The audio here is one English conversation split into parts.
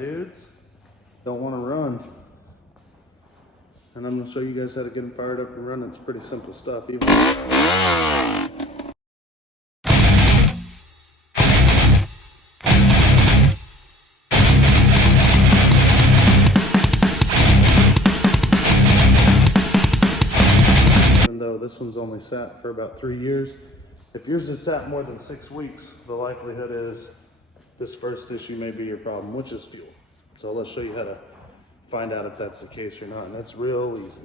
it, dudes. Don't want to run. And I'm going to show you guys how to get them fired up and running. It's pretty simple stuff. Even though this one's only sat for about 3 years, if yours has sat more than 6 weeks, the likelihood is this first issue may be your problem, which is fuel. So let's show you how to find out if that's the case or not, and that's real easy.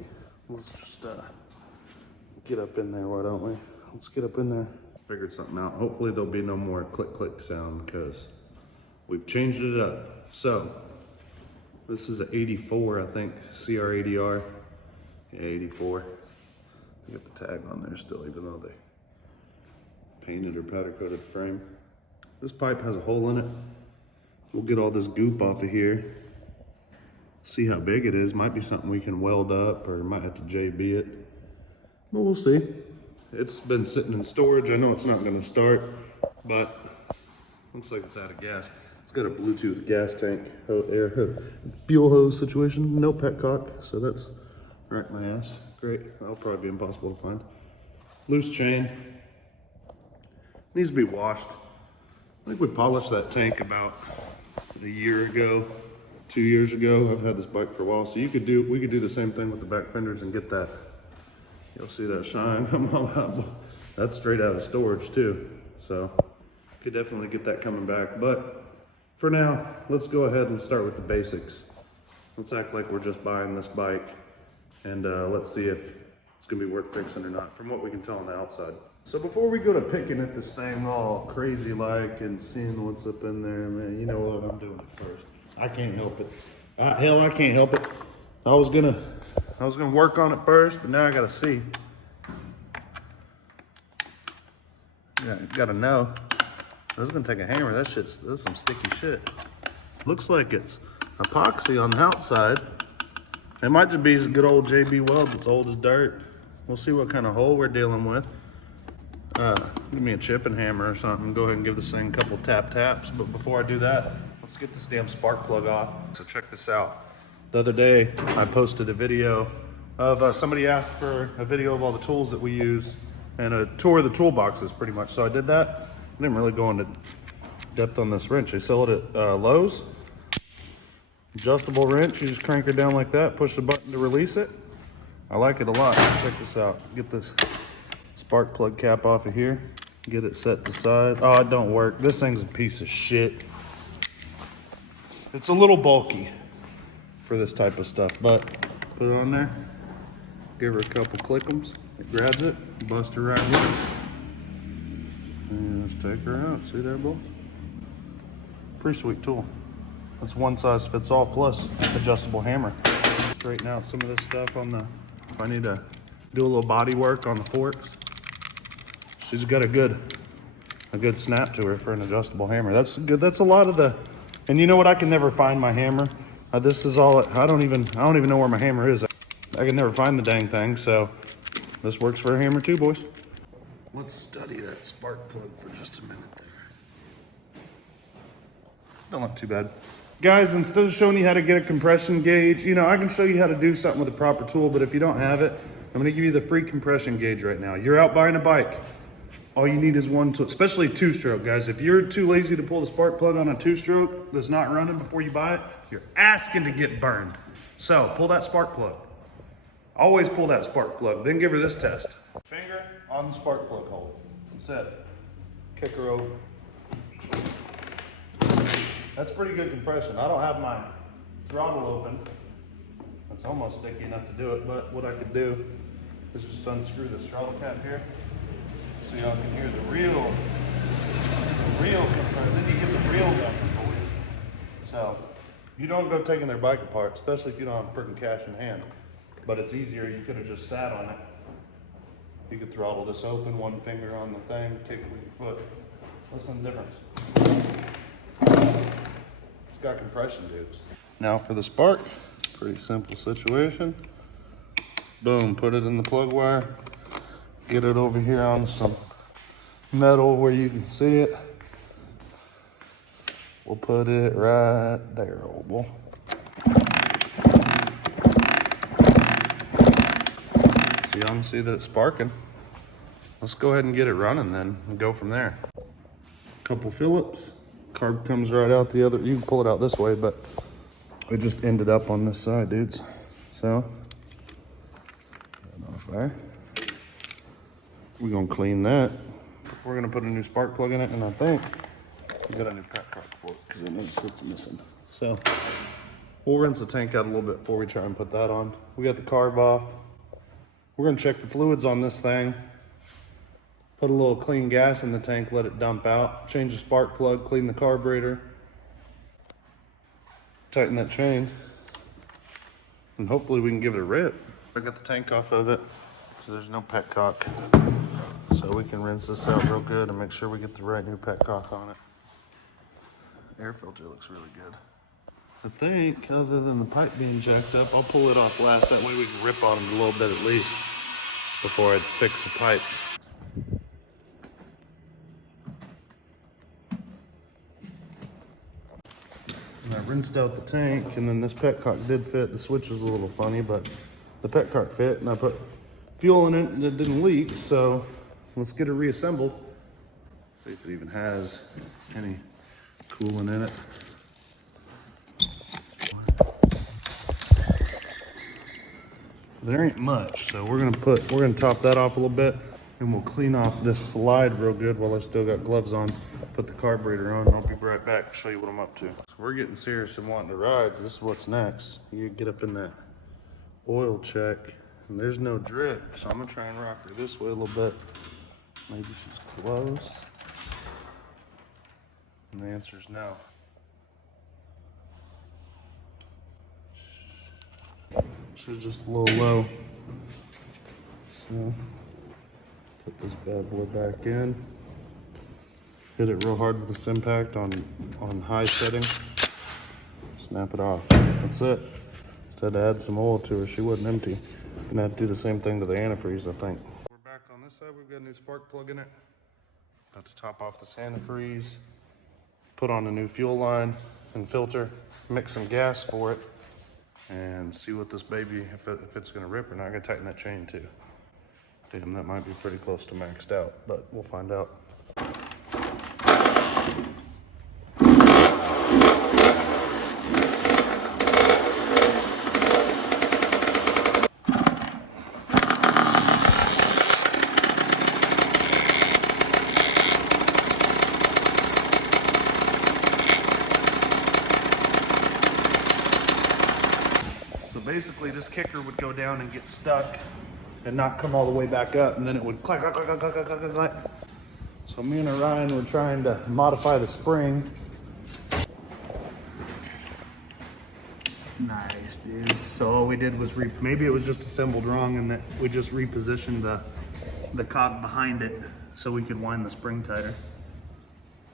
Let's just get up in there, why don't we? Let's get up in there. Figured something out. Hopefully there'll be no more click click sound because we've changed it up. So this is an 84, I think, CR80R. Yeah, 84. I got the tag on there still, even though they painted or powder coated the frame. This pipe has a hole in it. We'll get all this goop off of here. See how big it is. Might be something we can weld up, or might have to JB it. But we'll see. It's been sitting in storage. I know it's not gonna start, but looks like it's out of gas. It's got a Bluetooth gas tank, fuel hose situation, no petcock, so that's right my ass. Great, that'll probably be impossible to find. Loose chain. Needs to be washed. I think we polished that tank about a year ago, 2 years ago. I've had this bike for a while, so we could do the same thing with the back fenders and get that. You'll see that shine. That's straight out of storage too. So could definitely get that coming back. But for now, let's go ahead and start with the basics. Let's act like we're just buying this bike, and let's see if it's gonna be worth fixing or not from what we can tell on the outside. So before we go to picking at this thing all crazy like and seeing what's up in there, man, you know what, I'm doing it first. I can't help it. Hell, I can't help it. I was gonna work on it first, but now I gotta see. Yeah, gotta know. I was gonna take a hammer. That's some sticky shit. Looks like it's epoxy on the outside. It might just be a good old JB Weld that's old as dirt. We'll see what kind of hole we're dealing with. Give me a chipping hammer or something. Go ahead and give this thing a couple taps. But before I do that, let's get this damn spark plug off. So check this out. The other day, I posted a video of somebody asked for a video of all the tools that we use and a tour of the toolboxes pretty much. So I did that. I didn't really go into depth on this wrench. They sell it at Lowe's. Adjustable wrench. You just crank it down like that, push the button to release it. I like it a lot. Check this out. Get this spark plug cap off of here. Get it set to side. Oh, it don't work. This thing's a piece of shit. It's a little bulky for this type of stuff, but put it on there. Give her a couple click'ems. It grabs it, bust her right loose. And let's take her out. See there, boys? Pretty sweet tool. That's one size fits all plus adjustable hammer. Straighten out some of this stuff on the, if I need to do a little body work on the forks. She's got a good snap to her for an adjustable hammer. That's good. That's a lot of the, and you know what? I can never find my hammer. This is all, I don't even know where my hammer is. I can never find the dang thing. So this works for a hammer too, boys. Let's study that spark plug for just a minute there. Don't look too bad. Guys, instead of showing you how to get a compression gauge, you know, I can show you how to do something with a proper tool, but if you don't have it, I'm gonna give you the free compression gauge right now. You're out buying a bike. All you need is one tool, especially two-stroke, guys. If you're too lazy to pull the spark plug on a two-stroke that's not running before you buy it, you're asking to get burned. So pull that spark plug. Always pull that spark plug. Then give her this test. Finger on the spark plug hole. That's it. Kick her over. That's pretty good compression. I don't have my throttle open. It's almost sticky enough to do it, but what I could do is just unscrew this throttle cap here so y'all can hear the real compression. Then you get the real number, boys. So you don't go taking their bike apart, especially if you don't have freaking cash in hand. But it's easier. You could have just sat on it. You could throttle this open, one finger on the thing, kick it with your foot. Listen to the difference. It's got compression, dudes. Now for the spark, pretty simple situation. Boom, put it in the plug wire. Get it over here on some metal where you can see it. We'll put it right there, old boy. So y'all can see that it's sparking. Let's go ahead and get it running then and go from there. Couple Phillips. Carb comes right out the other. You can pull it out this way, but it just ended up on this side, dudes. So, off there. We're gonna clean that. We're gonna put a new spark plug in it, and I think we got a new petcock for it because I noticed it's missing. So we'll rinse the tank out a little bit before we try and put that on. We got the carb off. We're gonna check the fluids on this thing. Put a little clean gas in the tank, let it dump out. Change the spark plug, clean the carburetor. Tighten that chain. And hopefully we can give it a rip. I got the tank off of it because there's no petcock. So we can rinse this out real good and make sure we get the right new petcock on it. Air filter looks really good. I think other than the pipe being jacked up, I'll pull it off last. That way we can rip on it a little bit at least before I fix the pipe. And I rinsed out the tank, and then this petcock did fit. The switch was a little funny, but the petcock fit, and I put fuel in it and it didn't leak, so let's get it reassembled. See if it even has any coolant in it. There ain't much, so we're gonna top that off a little bit, and we'll clean off this slide real good while I still got gloves on. Put the carburetor on, and I'll be right back to show you what I'm up to. So we're getting serious and wanting to ride. This is what's next. You get up in that oil check, and there's no drip, so I'm gonna try and rock her this way a little bit. Maybe she's close. And the answer is no. She's just a little low. So put this bad boy back in. Hit it real hard with this impact on high setting. Snap it off. That's it. Just had to add some oil to her. She wasn't empty. Gonna have to do the same thing to the antifreeze, I think. We're back on this side. We've got a new spark plug in it. About to top off this antifreeze. Put on a new fuel line and filter. Mix some gas for it. And see what this baby, if it's gonna rip or not. I gotta tighten that chain too. Damn, that might be pretty close to maxed out, but we'll find out. Basically, this kicker would go down and get stuck and not come all the way back up, and then it would clack, clack, clack, clack, clack, clack, clack. So me and Orion were trying to modify the spring. Nice, dude. So all we did was, maybe it was just assembled wrong, and that we just repositioned the cog behind it so we could wind the spring tighter.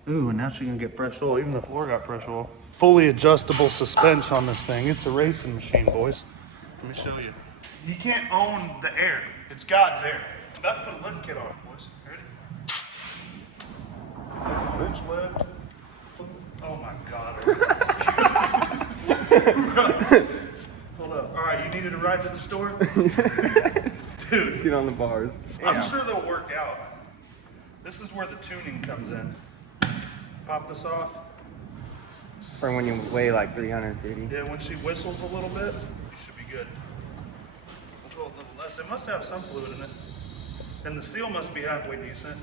Ooh, and now she can get fresh oil. Even the floor got fresh oil. Fully adjustable suspension on this thing. It's a racing machine, boys. Let me show you. You can't own the air. It's God's air. I'm about to put a lift kit on it, boys. Ready? Bench lift. Oh my God. Hold up. All right, you needed a ride to the store? Yes. Dude. Get on the bars. I'm sure they'll work out. This is where the tuning comes in. Pop this off. For when you weigh like 350. Yeah, when she whistles a little bit, you should be good. We'll go a little less. It must have some fluid in it. And the seal must be halfway decent.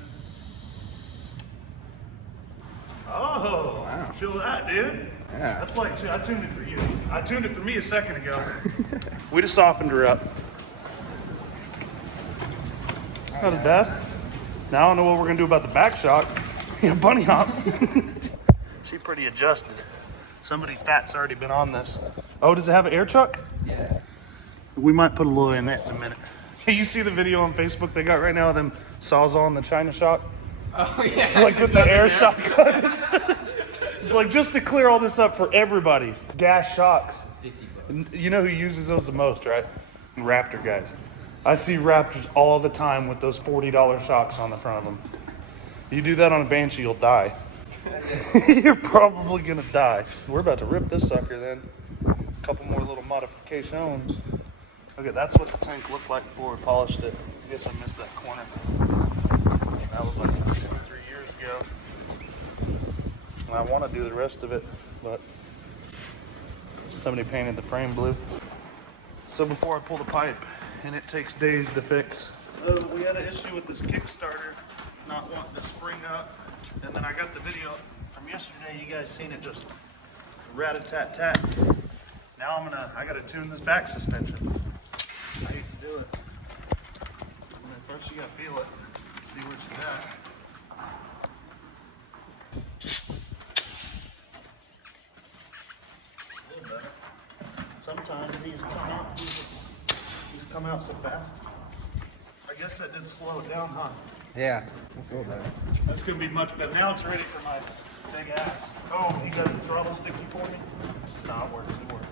Oh, wow. Feel that, dude? Yeah. That's like, I tuned it for you. I tuned it for me a second ago. We just softened her up. Not bad. Now I don't know what we're gonna do about the back shock. Yeah, bunny hop. She pretty adjusted. Somebody fat's already been on this. Oh, does it have an air chuck? Yeah. We might put a little in that in a minute. Hey, you see the video on Facebook they got right now of them Sawzalling the China shock? Oh, yeah. It's like with the air shock. It's like just to clear all this up for everybody. Gas shocks. You know who uses those the most, right? Raptor guys. I see Raptors all the time with those $40 shocks on the front of them. You do that on a Banshee, you'll die. You're probably gonna die. We're about to rip this sucker then. A couple more little modifications. Okay, that's what the tank looked like before we polished it. I guess I missed that corner. That was like 2 or 3 years ago. And I want to do the rest of it, but somebody painted the frame blue. So before I pull the pipe, and it takes days to fix. So we had an issue with this kickstarter not wanting to spring up. And then I got the video from yesterday. You guys seen it just rat-a-tat-tat. Now I gotta tune this back suspension. I hate to do it. And then first you gotta feel it, see what you got. A little better. Sometimes these come out so fast. I guess that did slow it down, huh? Yeah, that's a little better. That's gonna be much better. Now it's ready for my big ass. Oh, you got the throttle sticky for me? No, it works, it works.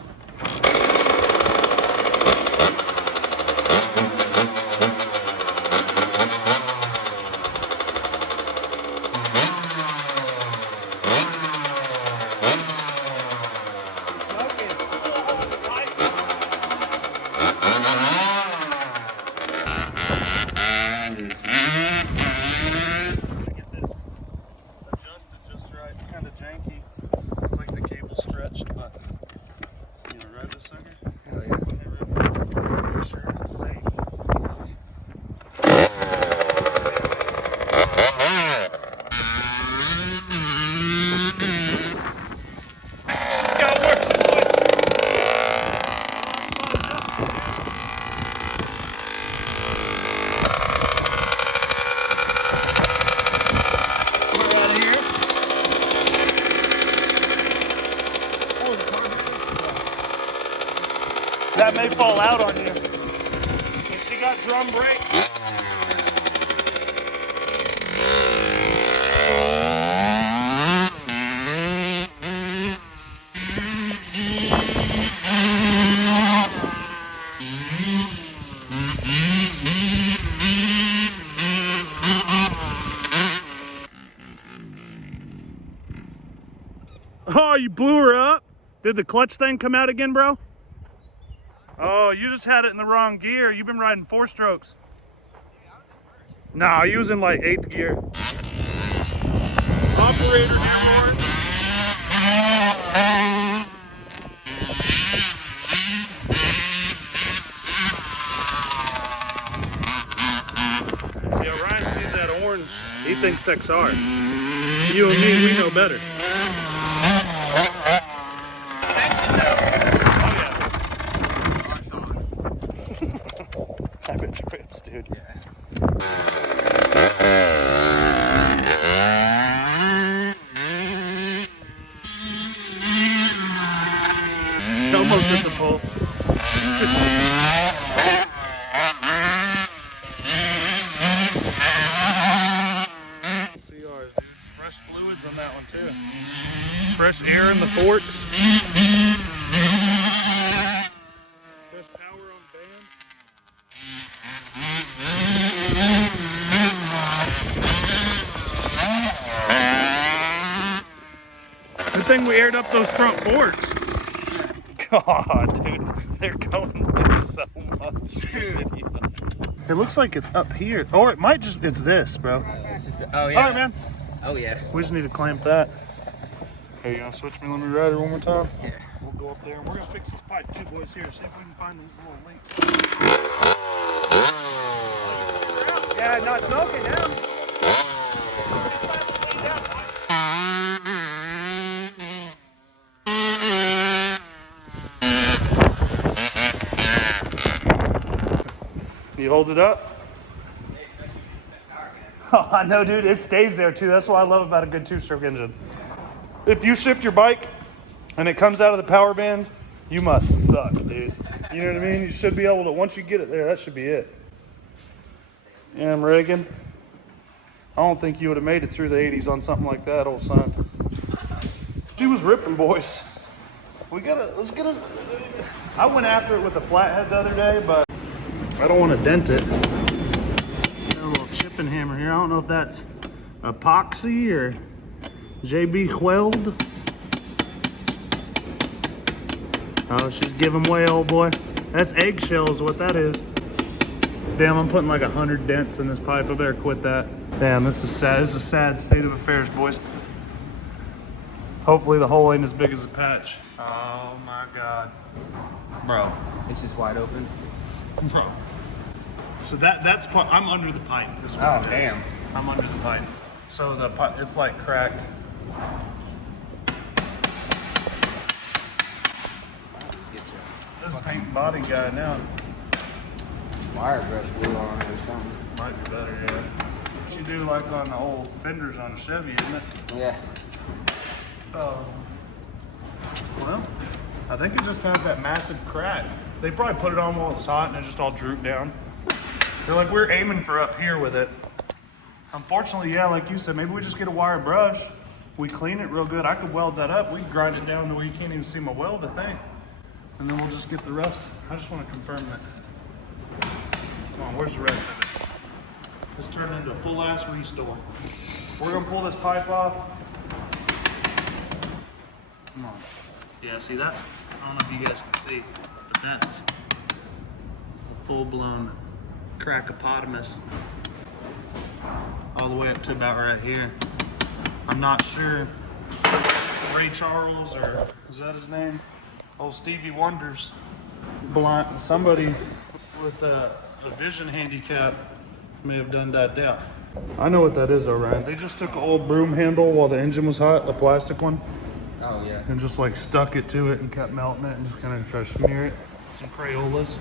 That may fall out on you. And she got drum brakes. Oh, you blew her up? Did the clutch thing come out again, bro? Oh, you just had it in the wrong gear. You've been riding 4 strokes. No, you was in like 8th gear. Operator airborne. See how Ryan sees that orange? He thinks XR. You and me, we know better. I bet you rips, dude. Yeah. Almost hit the pole. CRs, dude. Fresh fluids on that one too. Fresh air in the forks. Fresh power on band. Good thing we aired up those front forks. God, dude, they're going like so much. It looks like it's up here, or it might just, it's this, bro. Oh, yeah. All right, man. Oh, yeah. We just need to clamp that. Hey, you gonna switch me? Let me ride it one more time? Yeah. We'll go up there and we're gonna fix this pipe too, boys. Here, see if we can find these little links. Yeah, not smoking now. You hold it up? Oh, I know, dude. It stays there, too. That's what I love about a good 2-stroke engine. If you shift your bike and it comes out of the power band, you must suck, dude. You know what I mean? You should be able to, once you get it there, that should be it. Yeah, Reagan. I don't think you would have made it through the 80s on something like that, old son. She was ripping, boys. Let's get us. I went after it with the flathead the other day, but I don't want to dent it. Got a little chipping hammer here. I don't know if that's epoxy or JB Weld. Oh, she's giving way, old boy. That's eggshells, what that is. Damn, I'm putting like 100 dents in this pipe. I better quit that. Damn, this is sad. This is a sad state of affairs, boys. Hopefully the hole ain't as big as a patch. Oh my God. Bro. It's just wide open. Bro. So that's part, I'm under the pipe. This one Oh, damn. I'm under the pipe. So the pipe, it's like cracked. This paint body guy now. Wire brush glue on it or something. Might be better, yeah. What you do like on the old fenders on a Chevy, isn't it? Yeah. Oh. Well, I think it just has that massive crack. They probably put it on while it was hot and it just all drooped down. They're like, we're aiming for up here with it. Unfortunately, yeah, like you said, maybe we just get a wire brush. We clean it real good. I could weld that up. We grind it down to where you can't even see my weld, I think. And then we'll just get the rest. I just want to confirm that. Come on, where's the rest of it? This turned into a full ass restore. We're gonna pull this pipe off. Come on. Yeah, see that's, I don't know if you guys can see, but that's a full blown crackopotamus. All the way up to about right here. I'm not sure. Ray Charles, or is that his name? Old Stevie Wonder's blind. Somebody with a vision handicap may have done that down. I know what that is, though, Ryan. They just took an old broom handle while the engine was hot, the plastic one. Oh, yeah. And just like stuck it to it and kept melting it and just kind of try to smear it. Some Crayolas.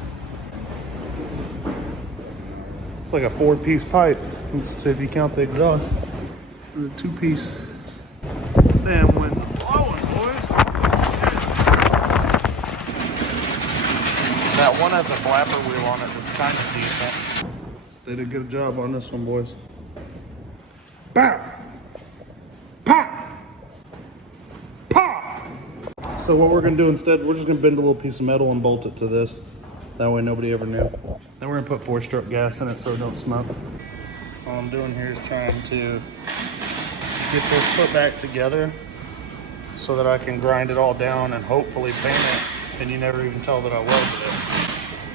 It's like a 4-piece pipe. If you count the exhaust. It's a 2-piece. Damn wind's blowing, boys. That one has a flapper wheel on it that's kind of decent. They did a good job on this one, boys. Bow! Pow! Pow! So what we're gonna do instead, we're just gonna bend a little piece of metal and bolt it to this. That way nobody ever knew. Then we're gonna put 4-stroke gas in it so it don't smoke. All I'm doing here is trying to get this put back together so that I can grind it all down and hopefully paint it and you never even tell that I welded it.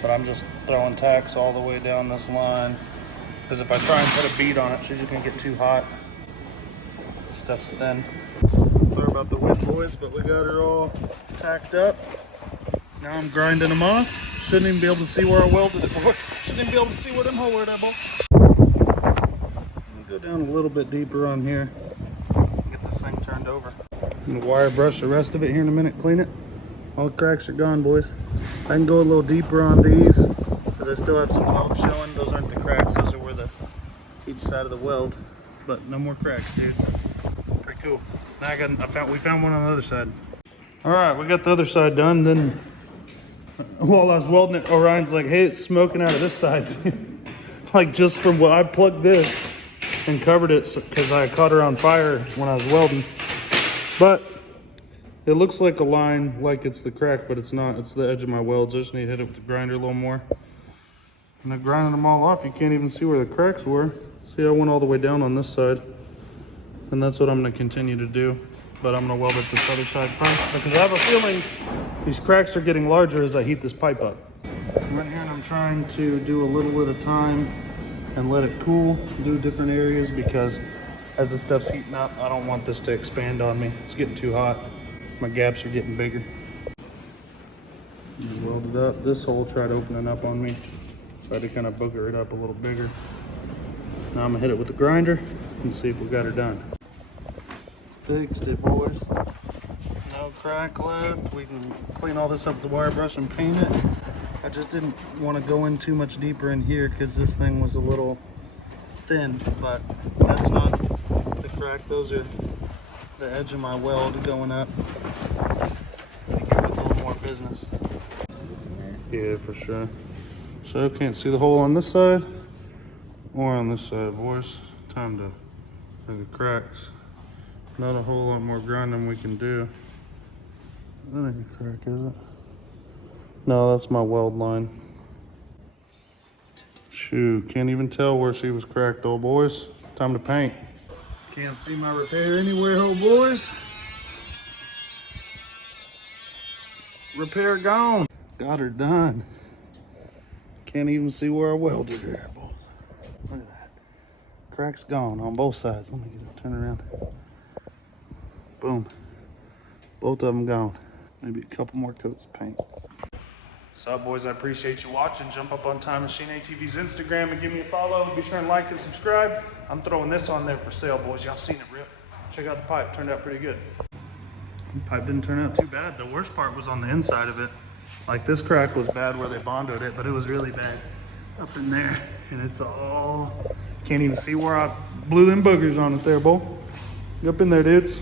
But I'm just throwing tacks all the way down this line because if I try and put a bead on it, she's just gonna get too hot. Stuff's thin. Sorry about the wind, boys, but we got her all tacked up. Now I'm grinding them off. Shouldn't even be able to see where I welded it, boys. Shouldn't even be able to see where them hole were, that ball. Go down a little bit deeper on here. Get this thing turned over. I'm gonna wire brush the rest of it here in a minute, clean it. All the cracks are gone, boys. I can go a little deeper on these because I still have some weld showing. Those aren't the cracks, those are where each side of the weld. But no more cracks, dudes. Pretty cool. Now we found one on the other side. All right, we got the other side done. Then while I was welding it, Orion's like, hey, it's smoking out of this side. Like just from what I plugged this and covered it because I caught her on fire when I was welding. But it looks like a line, like it's the crack, but it's not. It's the edge of my welds. I just need to hit it with the grinder a little more. And I grinded them all off. You can't even see where the cracks were. See, I went all the way down on this side. And that's what I'm gonna continue to do. But I'm gonna weld it this other side first because I have a feeling these cracks are getting larger as I heat this pipe up. I'm right here and I'm trying to do a little at a time and let it cool, do different areas because as the stuff's heating up, I don't want this to expand on me. It's getting too hot. My gaps are getting bigger. Weld it up. This hole tried opening up on me. Tried to kind of booger it up a little bigger. Now I'm gonna hit it with the grinder and see if we got her done. Fixed it, boys. No crack left. We can clean all this up with the wire brush and paint it. I just didn't want to go in too much deeper in here because this thing was a little thin, but that's not the crack. Those are the edge of my weld going up. Give it a little more business. Yeah, for sure. So can't see the hole on this side or on this side, boys. Time to see the cracks. Not a whole lot more grinding we can do. That ain't a crack, is it? No, that's my weld line. Shoot, can't even tell where she was cracked, old boys. Time to paint. Can't see my repair anywhere, ho boys. Repair gone. Got her done. Can't even see where I welded her, boys. Look at that. Crack's gone on both sides. Let me get it, turn around. Boom. Both of them gone. Maybe a couple more coats of paint. What's up, boys? I appreciate you watching. Jump up on Time Machine ATV's Instagram and give me a follow. Be sure and like and subscribe. I'm throwing this on there for sale, boys. Y'all seen it rip. Check out the pipe. Turned out pretty good. The pipe didn't turn out too bad. The worst part was on the inside of it. Like, this crack was bad where they bondoed it, but it was really bad up in there. And it's all, can't even see where I blew them boogers on it there, boy. Get up in there, dudes.